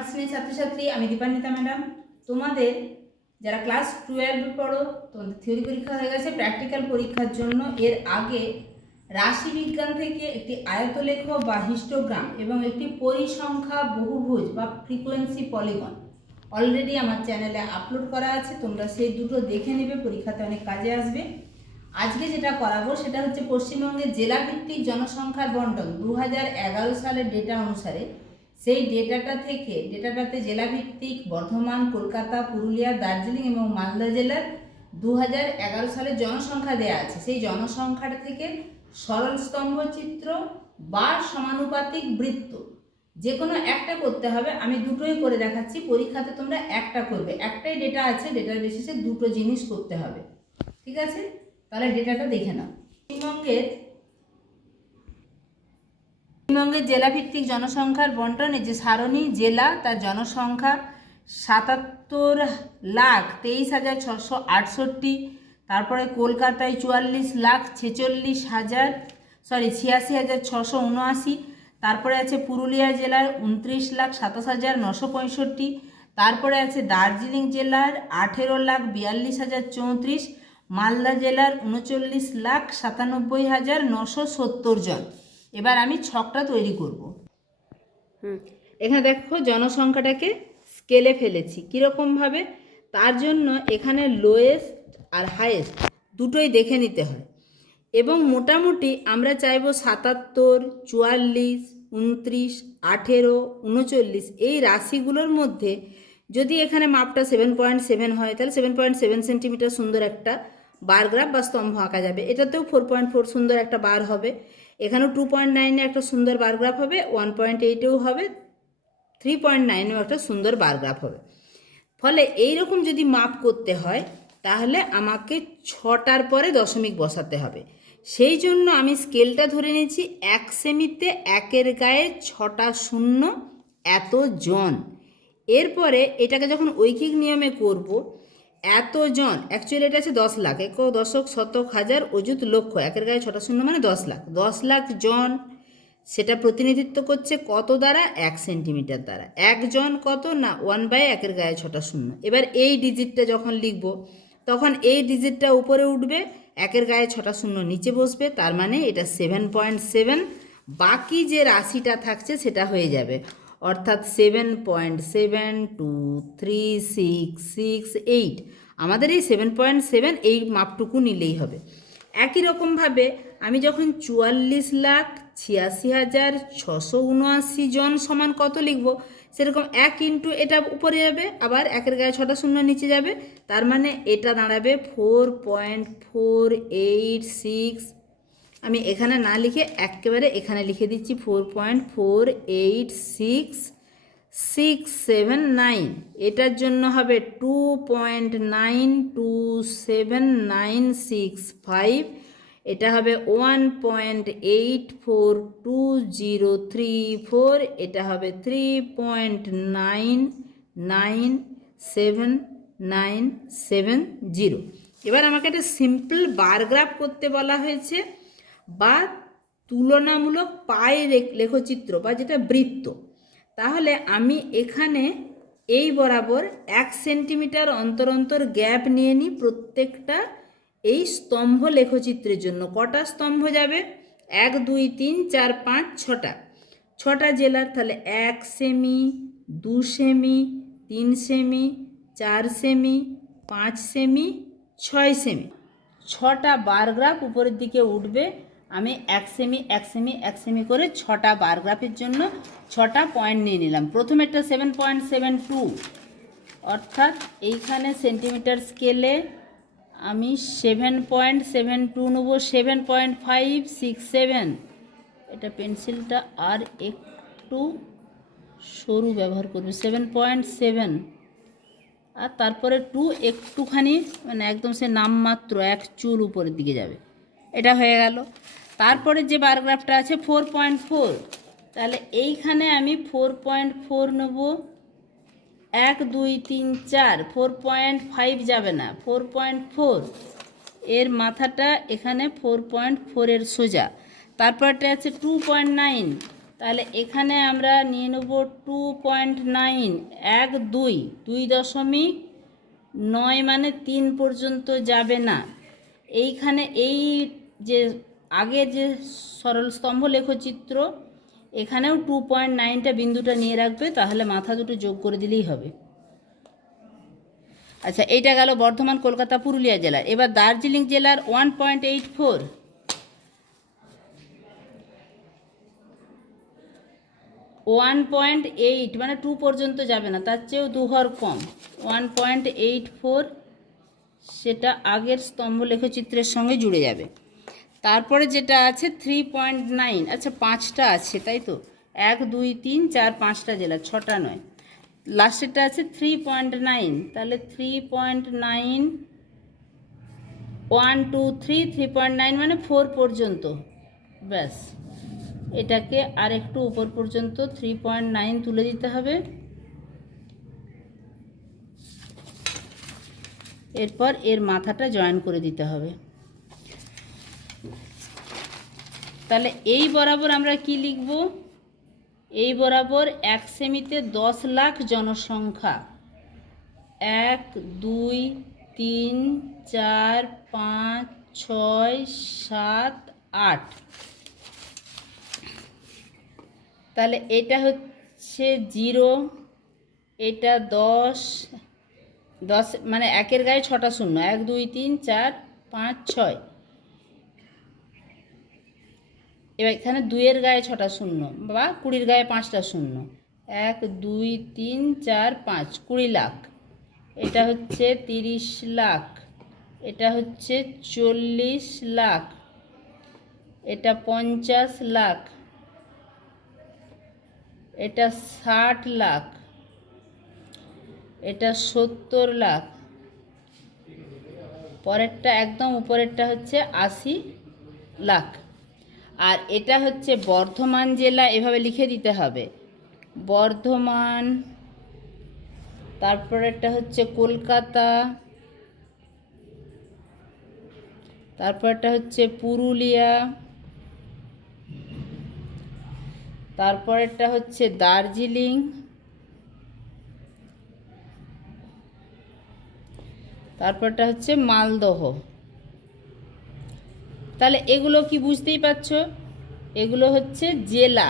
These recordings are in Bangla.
আমার শ্রেণীর ছাত্রছাত্রী আমি দীপান্বিতা ম্যাডাম। তোমাদের যারা ক্লাস 12 পড়ো, তোমাদের থিওরি পরীক্ষা হয়ে গেছে, প্র্যাকটিক্যাল পরীক্ষার জন্য এর আগে রাশিবিজ্ঞান থেকে একটি আয়তলেখ বা হিস্টোগ্রাম এবং একটি পরিসংখ্যা বহুভুজ বা ফ্রিকোয়েন্সি পলিগন অলরেডি আমার চ্যানেলে আপলোড করা আছে। তোমরা সেই দুটো দেখে নেবে, পরীক্ষাতে অনেক কাজে আসবে। আজকে যেটা করাবো সেটা হচ্ছে পশ্চিমবঙ্গের জেলাভিত্তিক জনসংখ্যার বন্টন 2011 সালের ডেটা অনুসারে। সেই ডেটাটাতে জেলাভিত্তিক বর্ধমান, কলকাতা, পুরুলিয়া, দার্জিলিং এবং মালদা জেলার 2011 সালের জনসংখ্যা দেয়া আছে। সেই জনসংখ্যাটা থেকে সরল স্তম্ভচিত্র বা সমানুপাতিক বৃত্ত যে কোনো একটা করতে হবে। আমি দুটোই করে দেখাচ্ছি, পরীক্ষাতে তোমরা একটা করবে। একটাই ডেটা আছে, ডেটার বেসিসে দুটো জিনিস করতে হবে, ঠিক আছে? তাহলে ডেটাটা দেখে নাও। পশ্চিমবঙ্গের জেলাভিত্তিক জনসংখ্যার বন্টনে যে সারণী, জেলা তার জনসংখ্যা 77,23,668, তারপরে কলকাতায় 86,679, তারপরে আছে পুরুলিয়া জেলার 29,27,965, তারপরে আছে দার্জিলিং জেলার 18,42,034, মালদা জেলার 39,97,970 জন। এবার আমি ছকটা তৈরি করব। এখানে দেখো জনসংখ্যাটাকে স্কেলে ফেলেছি কীরকমভাবে। তার জন্য এখানে লোয়েস্ট আর হাইয়েস্ট দুটোই দেখে নিতে হয়। এবং মোটামুটি আমরা চাইব 77, 44, 29, 18, 39 এই রাশিগুলোর মধ্যে যদি এখানে মাপটা 7.7 হয় তাহলে 7.7 সেন্টিমিটার সুন্দর একটা বার গ্রাফ বা স্তম্ভ আঁকা যাবে। এটাতেও 4.4 সুন্দর একটা বার হবে। এখানেও 2.9 একটা সুন্দর বার গ্রাফ হবে, 1.8-এও হবে, 3.9-এও একটা সুন্দর বার গ্রাফ হবে। ফলে এই রকম যদি মাপ করতে হয় তাহলে আমাকে 6টার পরে দশমিক বসাতে হবে। সেই জন্য আমি স্কেলটা ধরে নিয়েছি 1 সেমিতে 1-এর গায়ে 6টা শূন্য এত জন। এরপরে এটাকে যখন ঐকিক নিয়মে করব, এত জন অ্যাকচুয়ালি এটা আছে 10 লাখ, এক দশক শতক হাজার অযুত লক্ষ, 1-এর গায়ে 6টা শূন্য মানে 10 লাখ। 10 লাখ জন সেটা প্রতিনিধিত্ব করছে কত দ্বারা? 1 সেন্টিমিটার দ্বারা। 1 জন কত না 1/1-এর গায়ে 6টা শূন্য। এবার এই ডিজিটটা যখন লিখব তখন এই ডিজিটটা উপরে উঠবে, 1-এর গায়ে 6টা শূন্য নিচে বসবে, তার মানে এটা 7.7। বাকি যে রাশিটা থাকছে সেটা হয়ে যাবে, অর্থাৎ 7.7236668। আমাদের এই 7.7 এই মাপটুকু নিলেই হবে। একই রকমভাবে আমি যখন 44,86,679 জন সমান কত লিখব, সেরকম 1 ইন্টু এটা উপরে যাবে, আবার 1-এর গায়ে 6টা শূন্য নিচে যাবে, তার মানে এটা দাঁড়াবে 4.486। আমি এখানে না লিখে একেবারে এখানে লিখে দিচ্ছি 4.486,679। এটার জন্য হবে 2.927965। এটা হবে 1.842034। এটা হবে 3.997970। এবার আমাকে একটা সিম্পল বার গ্রাফ করতে বলা হয়েছে, বা তুলনামূলক পায় লেখচিত্র বা যেটা বৃত্ত। তাহলে আমি এখানে এই বরাবর 1 সেন্টিমিটার অন্তর অন্তর গ্যাপ নিয়ে নিই প্রত্যেকটা এই স্তম্ভ লেখচিত্রের জন্য। কটা স্তম্ভ যাবে? 1, 2, 3, 4, 5, 6টা। 6টা জেলার, তাহলে 1 সেমি, 2 সেমি, 3 সেমি, 4 সেমি, 5 সেমি, 6 সেমি। 6টা বার গ্রাফ উপরের দিকে উঠবে। আমি 1 সেমি 1 সেমি 1 সেমি করে 6টা বার গ্রাফের জন্য 6টা পয়েন্ট নিয়ে নিলাম। প্রথমেরটা 7.72, অর্থাৎ এইখানে সেন্টিমিটার স্কেলে আমি 7.72 নেব। 7.567, এটা পেন্সিলটা আর একটু সরু ব্যবহার করবে, 7.7। আর তারপরে 2 একটুখানি মানে একদম সে নামমাত্র 1 চুল উপরের দিকে যাবে। এটা হয়ে গেল। তারপরে যে বার গ্রাফটা আছে 4.4, তাহলে এইখানে আমি 4.4 নেব। 1, 2, 3, 4, 4.5 যাবে না, 4.4 এর মাথাটা এখানে 4.4 এর সোজা। তারপরটা আছে 2.9, তাহলে এখানে আমরা নিয়ে নেব 2.9, 2.9 মানে 3 পর্যন্ত যাবে না। এইখানে এই যে আগের যে সরল স্তম্ভ লেখচিত্র, এখানেও 2.9টা বিন্দুটা নিয়ে রাখবে, তাহলে মাথা দুটো যোগ করে দিলেই হবে। আচ্ছা, এইটা গেল বর্ধমান, কলকাতা, পুরুলিয়া জেলার। এবার দার্জিলিং জেলার 1.84, 1.8 মানে 2 পর্যন্ত যাবে না, তার চেয়েও 2 ঘর কম, 1.84, সেটা আগের স্তম্ভ লেখচিত্রের সঙ্গে জুড়ে যাবে। তারপরে যেটা আছে 3.9, আচ্ছা 5টা আছে তাই তো, 1 2 3 4 5টা জেলা, 6টা নয়। লাস্টেরটা আছে 3.9, তাহলে 3.9, 1 2 3, 3.9 মানে 4 পর্যন্ত, ব্যাস। এটাকে আর একটু উপর পর্যন্ত 3.9 তুলে দিতে হবে। এরপর এর মাথাটা জয়েন করে দিতে হবে। তাহলে এই বরাবর আমরা কি লিখব? এই বরাবর 1 সেমিতে 10 লাখ জনসংখ্যা, 1 2 3 4 5 6 7 8। তাহলে এটা হচ্ছে 0, এটা 10 মানে 1-এর গায়ে 6টা শূন্য, 1 2 3 4 5 6। এবার এখানে 2-এর গায়ে 6টা শূন্য বা 20-র গায়ে 5টা শূন্য, 1 2 3 4 5, 20 লাখ। এটা হচ্ছে 30 লাখ, এটা হচ্ছে 40 লাখ, এটা 50 লাখ, এটা 60 লাখ, এটা 70 লাখ, পরেরটা একদম উপরেরটা হচ্ছে 80 লাখ। আর এটা হচ্ছে বর্ধমান জেলা, এভাবে লিখে দিতে হবে, বর্ধমান। তারপরেরটা হচ্ছে কলকাতা, তারপরটা হচ্ছে পুরুলিয়া, তারপরেরটা হচ্ছে দার্জিলিং, তারপরটা হচ্ছে মালদহ। তাহলে এগুলো কি বুঝতেই পারছো, এগুলো হচ্ছে জেলা।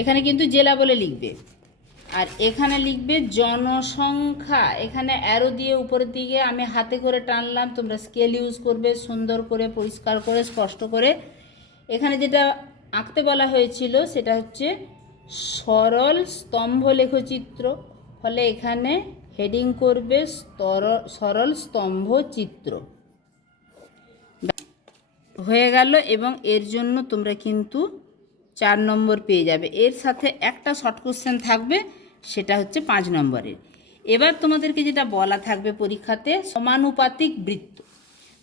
এখানে কিন্তু জেলা বলে লিখবে, আর এখানে লিখবে জনসংখ্যা। এখানে অ্যারো দিয়ে উপরের দিকে আমি হাতে করে টানলাম, তোমরা স্কেল ইউজ করবে, সুন্দর করে পরিষ্কার করে স্পষ্ট করে। এখানে যেটা আঁকতে বলা হয়েছিল সেটা হচ্ছে সরল স্তম্ভ লেখচিত্র, ফলে এখানে হেডিং করবে সরল স্তম্ভ চিত্র। হয়ে গেল, এবং এর জন্য তোমরা কিন্তু 4 নম্বর পেয়ে যাবে। এর সাথে একটা শর্ট কোশ্চেন থাকবে, সেটা হচ্ছে 5 নম্বরের। এবার তোমাদেরকে যেটা বলা থাকবে পরীক্ষাতে, সমানুপাতিক বৃত্ত।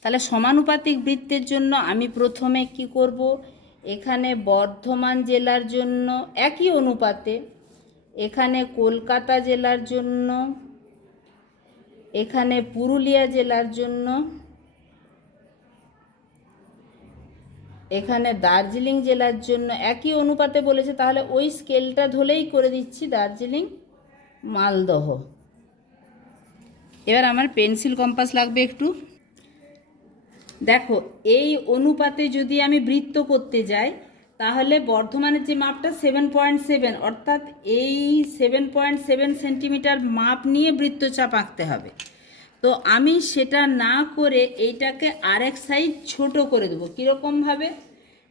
তাহলে সমানুপাতিক বৃত্তের জন্য আমি প্রথমে কি করব, এখানে বর্ধমান জেলার জন্য একই অনুপাতে, এখানে কলকাতা জেলার জন্য, এখানে পুরুলিয়া জেলার জন্য, এখানে দার্জিলিং জেলার জন্য একই অনুপাতে বলেছে, তাহলে ওই স্কেলটা ধরেই করে দিচ্ছি দার্জিলিং, মালদহ। এবার আমার পেন্সিল কম্পাস লাগবে একটু। দেখো, এই অনুপাতে যদি আমি বৃত্ত করতে যাই, তাহলে বর্ধমানের যে মাপটা 7.7, অর্থাৎ এই 7.7 সেন্টিমিটার মাপ নিয়ে বৃত্তচাপ আঁকতে হবে। তো আমি সেটা না করে এইটাকে আরেক সাইজ ছোট করে দেবো। কীরকমভাবে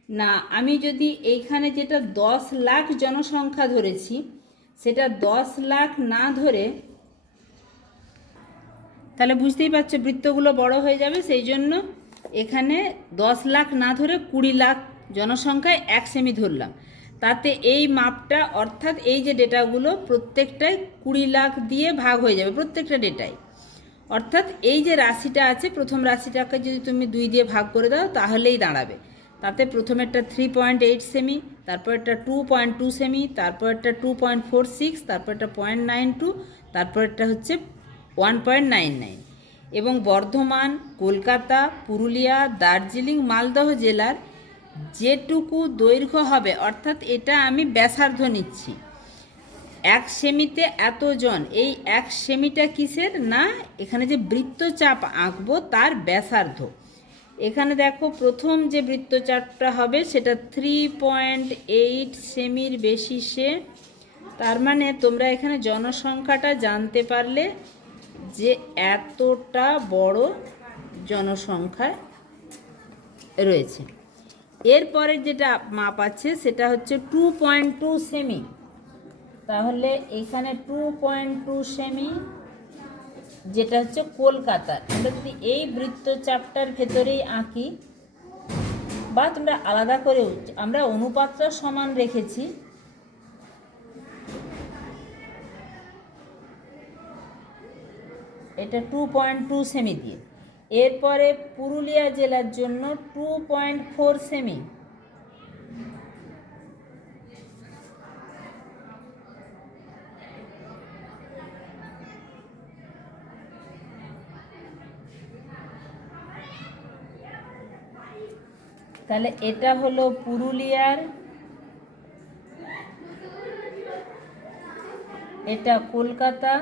না, আমি যদি এইখানে যেটা 10 লাখ জনসংখ্যা ধরেছি, সেটা 10 লাখ না ধরে, তাহলে বুঝতেই পারছো বৃত্তগুলো বড় হয়ে যাবে। সেই জন্য এখানে 10 লাখ না ধরে 20 লাখ জনসংখ্যায় 1 সেমি ধরলাম। তাতে এই মাপটা, অর্থাৎ এই যে ডেটাগুলো প্রত্যেকটাই 20 লাখ দিয়ে ভাগ হয়ে যাবে, প্রত্যেকটা ডেটাই। অর্থাৎ এই যে রাশিটা আছে, প্রথম রাশিটাকে যদি তুমি 2 দিয়ে ভাগ করে দাও তাহলেই দাঁড়াবে। তাতে প্রথমেরটা 3.8 সেমি, তারপরটা 2.2 সেমি, তারপরটা 2.46, তারপরটা 0.92, তারপরটা হচ্ছে 1.99। এবং বর্ধমান, কলকাতা, পুরুলিয়া, দার্জিলিং, মালদহ জেলার যেটুকু দৈর্ঘ্য হবে, অর্থাৎ এটা আমি ব্যাসার্ধ নিচ্ছি, 1 সেমিতে এতজন, এই 1 সেমিটা কিসের না, এখানে যে বৃত্তচাপ আঁকবো তার ব্যাসার্ধ। এখানে দেখো প্রথম যে বৃত্তচাপটা হবে সেটা 3.8 সেমির বেসিসে। তার মানে তোমরা এখানে জনসংখ্যাটা জানতে পারলে যে এতটা বড় জনসংখ্যা রয়েছে। এরপরে যেটা মাপ আছে সেটা হচ্ছে 2.2 সেমি। তাহলে এখানে 2.2 সেমি যেটা হচ্ছে কলকাতা। আমরা যদি এই বৃত্তচাপটার ভেতরেই আঁকি, বা তোমরা আলাদা করেও, আমরা অনুপাতটা সমান রেখেছি, এটা 2.2 সেমি দিয়ে। এরপরে পুরুলিয়া জেলার জন্য 2.4 সেমি। তাহলে এটা হলো পুরুলিয়ার, এটা কলকাতা,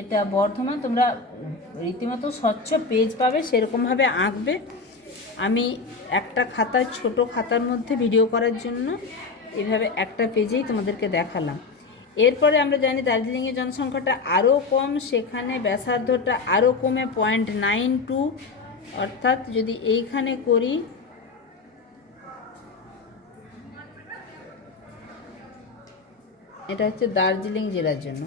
এটা বর্ধমান। তোমরা রীতিমতো স্বচ্ছ পেজ পাবে, সেরকমভাবে আঁকবে। আমি একটা খাতার, ছোট খাতার মধ্যে ভিডিও করার জন্য এভাবে একটা পেজেই তোমাদেরকে দেখালাম। এরপরে আমরা জানি দার্জিলিংয়ের জনসংখ্যাটা আরও কম, সেখানে ব্যাসার্ধটা আরও কমে 0.92। অর্থাৎ যদি এইখানে করি, এটা হচ্ছে দার্জিলিং জেলার জন্য।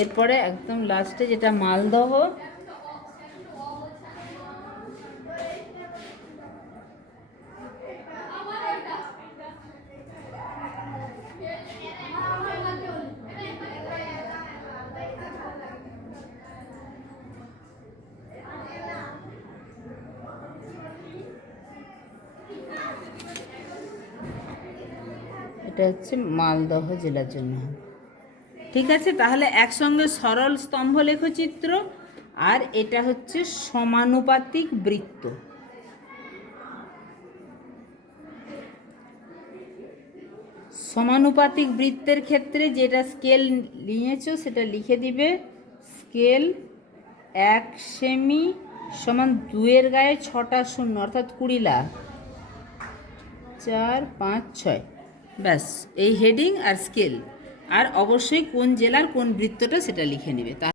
এরপরে একদম লাস্টে যেটা মালদহ, এটা হচ্ছে মালদহ জেলার জন্য। ঠিক আছে, তাহলে একসঙ্গে সরল স্তম্ভ লেখচিত্র, আর এটা হচ্ছে সমানুপাতিক বৃত্ত। সমানুপাতিক বৃত্তের ক্ষেত্রে যেটা স্কেল নিয়েছো সেটা লিখে দিবে। স্কেল 1 সেমি সমান 2-এর গায়ে 6টা শূন্য, অর্থাৎ 20 লাখ, 4, 5, 6। ব্যাস, এই হেডিং আর স্কেল, আর অবশ্যই কোন জেলার কোন বৃত্তটা সেটা লিখে নেবে।